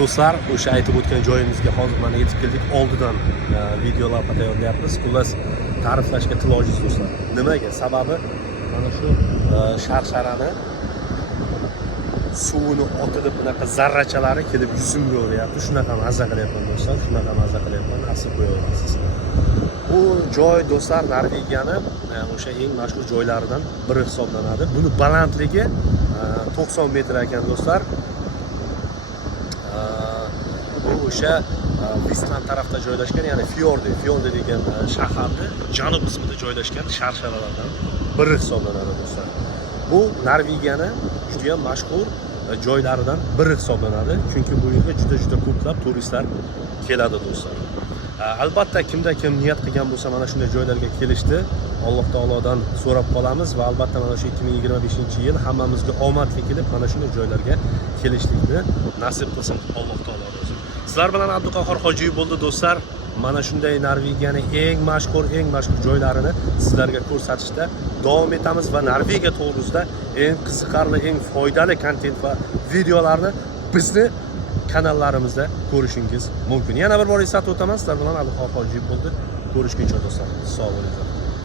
do'stlar, o'sha aytib o'tgan joyimizga hozir mana yetib keldik. Oldidan videolar tayyorlayapmiz. Xullas, ta'riflashga tilojiz do'stlar. Nimaga? Sababi mana shu sharsharani suvini otida bunaqa zarrachalari kelib yuzimga uryapti. Shunaqa mazza qilyapman do'stlar, shunaqa mazza qilyapman. Asl qo'yaverasiz. Bu joy do'stlar Norvegiyani o'sha eng mashhur joylaridan biri hisoblanadi. Buni balandligi 90 metr ekan do'stlar. Bu o'sha Visland tarafda joylashgan, ya'ni Fjorde degan shaharni janub qismida joylashgan sharsharlardan biri hisoblanadi do'stlar. Bu Norvegiyani juda ham mashhur joylaridan biri hisoblanadi, chunki bu yerga juda ko'plab turistlar keladi do'stlar. Albatta kimda kim niyat qilgan bo'lsa mana shunday joylarga kelishdi, Alloh taolodan so'rab qolamiz va albatta mana shu 2025-yil hammamizga omadli kelib mana shunday joylarga kelishlikni nasib qilsin Alloh taolo o'zi. Sizlar bilan Abduqahhor Hojiyev bo'ldi do'stlar. Mana shunday Norvegiyaning eng mashhur joylarini sizlarga ko'rsatishda davom etamiz va Norvegiya to'g'risida eng qiziqarli, eng foydali kontent va videolarni bizni kanallarimizda ko'rishingiz mumkin. Yana bir bor eslatib o'taman, sizlar bilan Abduqahhor Hojiyev bo'ldi. Ko'rishguncha do'stlar. Sog' bo'ling.